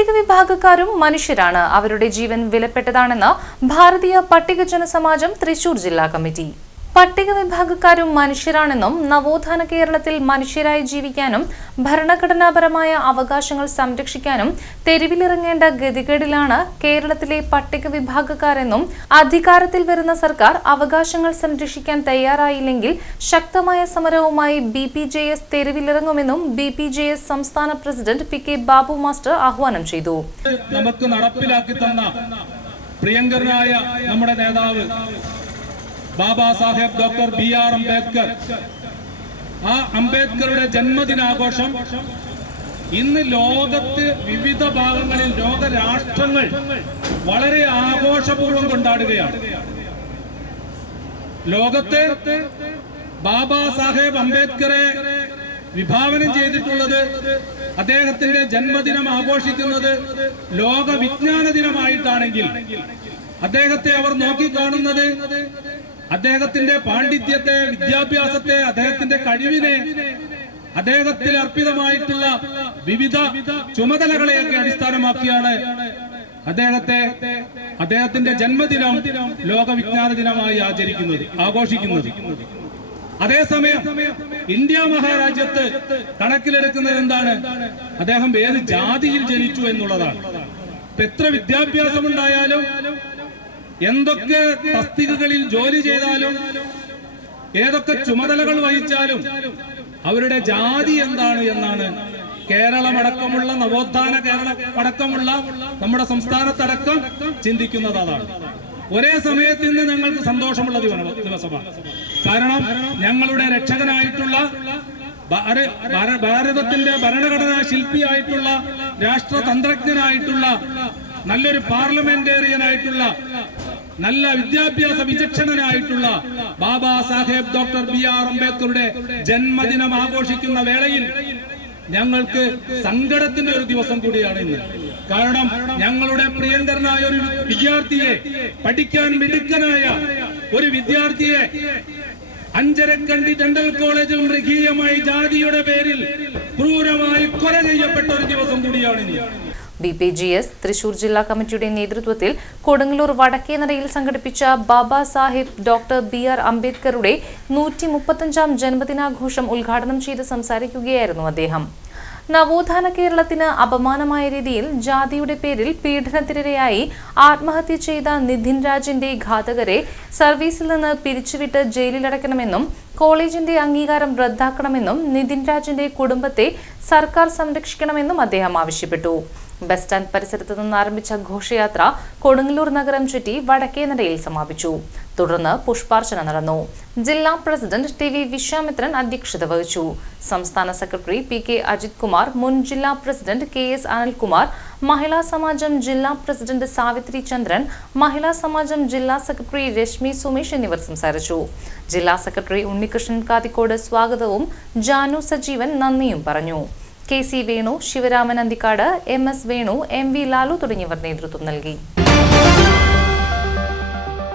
പട്ടികവിഭാഗക്കാരും മനുഷ്യരാണ്, അവരുടെ ജീവൻ വിലപ്പെട്ടതാണെന്ന് ഭാരതീയ പട്ടികജന സമാജം തൃശൂർ ജില്ലാ കമ്മിറ്റി. പട്ടികവിഭാഗക്കാരും മനുഷ്യരാണെന്നും നവോത്ഥാന കേരളത്തിൽ മനുഷ്യരായി ജീവിക്കാനും ഭരണഘടനാപരമായ അവകാശങ്ങൾ സംരക്ഷിക്കാനും തെരുവിലിറങ്ങേണ്ട ഗതികേടിലാണ് കേരളത്തിലെ പട്ടികവിഭാഗക്കാരെന്നും അധികാരത്തിൽ വരുന്ന സർക്കാർ അവകാശങ്ങൾ സംരക്ഷിക്കാൻ തയ്യാറായില്ലെങ്കിൽ ശക്തമായ സമരവുമായി BPJS തെരുവിലിറങ്ങുമെന്നും BPJS സംസ്ഥാന പ്രസിഡന്റ് PK ബാബു മാസ്റ്റർ ആഹ്വാനം ചെയ്തു. നമുക്ക് നടപ്പിലാക്കി തന്ന പ്രിയങ്കരനായ നമ്മുടെ നേതാവ് ബാബാ സാഹേബ് ഡോക്ടർ BR അംബേദ്കർ, ആ അംബേദ്കറുടെ ജന്മദിനാഘോഷം ഇന്ന് ലോകത്ത് വിവിധ ഭാഗങ്ങളിൽ ലോകരാഷ്ട്രങ്ങൾ വളരെ ആഘോഷപൂർവ്വം കൊണ്ടാടുകയാണ്. ലോകത്തെ ബാബാ സാഹേബ് അംബേദ്കറെ വിഭാവനം ചെയ്തിട്ടുള്ളത്, അദ്ദേഹത്തിന്റെ ജന്മദിനം ആഘോഷിക്കുന്നത് ലോക വിജ്ഞാന ദിനമായിട്ടാണെങ്കിൽ അദ്ദേഹത്തെ അവർ നോക്കിക്കാണുന്നത് അദ്ദേഹത്തിന്റെ പാണ്ഡിത്യത്തെ, വിദ്യാഭ്യാസത്തെ, അദ്ദേഹത്തിന്റെ കഴിവിനെ, അദ്ദേഹത്തിൽ അർപ്പിതമായിട്ടുള്ള വിവിധ ചുമതലകളെയൊക്കെ അടിസ്ഥാനമാക്കിയാണ് അദ്ദേഹത്തിന്റെ ജന്മദിനം ലോക വിജ്ഞാന ദിനമായി ആഘോഷിക്കുന്നത്. അതേസമയം ഇന്ത്യ മഹാരാജ്യത്ത് കണക്കിലെടുക്കുന്നത് എന്താണ്? അദ്ദേഹം ഏത് ജാതിയിൽ ജനിച്ചു എന്നുള്ളതാണ്. എത്ര വിദ്യാഭ്യാസമുണ്ടായാലും, എന്തൊക്കെ തസ്തികകളിൽ ജോലി ചെയ്താലും, ഏതൊക്കെ ചുമതലകൾ വഹിച്ചാലും അവരുടെ ജാതി എന്താണ് എന്നാണ് കേരളമടക്കമുള്ള, നവോത്ഥാന കേരളമടക്കമുള്ള നമ്മുടെ സംസ്ഥാനത്തടക്കം ചിന്തിക്കുന്നത്. അതാണ് ഒരേ സമയത്ത് ഇന്ന് ഞങ്ങൾക്ക് സന്തോഷമുള്ള ദിവസമാണ്. കാരണം ഞങ്ങളുടെ രക്ഷകനായിട്ടുള്ള, ഭാരതത്തിന്റെ ഭരണഘടനാ ശില്പിയായിട്ടുള്ള, രാഷ്ട്രതന്ത്രജ്ഞനായിട്ടുള്ള, നല്ലൊരു പാർലമെന്റേറിയനായിട്ടുള്ള, നല്ല വിദ്യാഭ്യാസ വിചക്ഷണനായിട്ടുള്ള ബാബാ സാഹേബ് ഡോക്ടർ BR അംബേദ്കറുടെ ജന്മദിനം ആഘോഷിക്കുന്ന വേളയിൽ ഞങ്ങൾക്ക് സങ്കടത്തിന്റെ ഒരു ദിവസം കൂടിയാണ് ഇന്ന്. കാരണം ഞങ്ങളുടെ പ്രിയങ്കരനായ ഒരു വിദ്യാർത്ഥിയെ, പഠിക്കാൻ മിടുക്കനായ ഒരു വിദ്യാർത്ഥിയെ അഞ്ചരക്കണ്ടി ഡെന്റൽ കോളേജിൽ മൃഗീയമായി ജാതിയുടെ പേരിൽ ക്രൂരമായി കൊല ചെയ്യപ്പെട്ട ഒരു ദിവസം കൂടിയാണ് ഇന്ന്. BPJS തൃശൂർ ജില്ലാ കമ്മിറ്റിയുടെ നേതൃത്വത്തിൽ കൊടുങ്ങല്ലൂർ വടക്കേനടയിൽ സംഘടിപ്പിച്ച ബാബാ സാഹിബ് ഡോക്ടർ BR അംബേദ്കറുടെ 135ാം ജന്മദിനാഘോഷം ഉദ്ഘാടനം ചെയ്ത് സംസാരിക്കുകയായിരുന്നു അദ്ദേഹം. നവോത്ഥാന കേരളത്തിന് അപമാനമായ രീതിയിൽ ജാതിയുടെ പേരിൽ പീഡനത്തിനിരയായി ആത്മഹത്യ ചെയ്ത നിതിൻ രാജിന്റെ ഘാതകരെ സർവീസിൽ നിന്ന് പിരിച്ചുവിട്ട് ജയിലിലടക്കണമെന്നും കോളേജിന്റെ അംഗീകാരം റദ്ദാക്കണമെന്നും നിതിൻ രാജിന്റെ കുടുംബത്തെ സർക്കാർ സംരക്ഷിക്കണമെന്നും അദ്ദേഹം ആവശ്യപ്പെട്ടു. ബസ് സ്റ്റാൻഡ് പരിസരത്ത് നിന്ന് ആരംഭിച്ച ഘോഷയാത്ര കൊടുങ്ങല്ലൂർ നഗരം ചുറ്റി വടക്കേനടയിൽ സമാപിച്ചു. തുടർന്ന് പുഷ്പാർച്ചന നടന്നു. ജില്ലാ പ്രസിഡന്റ് TV വിശ്വാമിത്രൻ അധ്യക്ഷത വഹിച്ചു. സംസ്ഥാന സെക്രട്ടറി PK അജിത് കുമാർ, മുൻ ജില്ലാ പ്രസിഡന്റ് KS അനിൽകുമാർ, മഹിളാ സമാജം ജില്ലാ പ്രസിഡന്റ് സാവിത്രി ചന്ദ്രൻ, മഹിളാ സമാജം ജില്ലാ സെക്രട്ടറി രശ്മി സുമേഷ് എന്നിവർ സംസാരിച്ചു. ജില്ലാ സെക്രട്ടറി ഉണ്ണികൃഷ്ണൻ കാതിക്കോട് സ്വാഗതവും ജാനു സജീവൻ നന്ദിയും പറഞ്ഞു. KC Venu, Sivaraman Anthikad, MS Venu, MV Lalu തുടങ്ങിയവർ നേതൃത്വം നൽകി.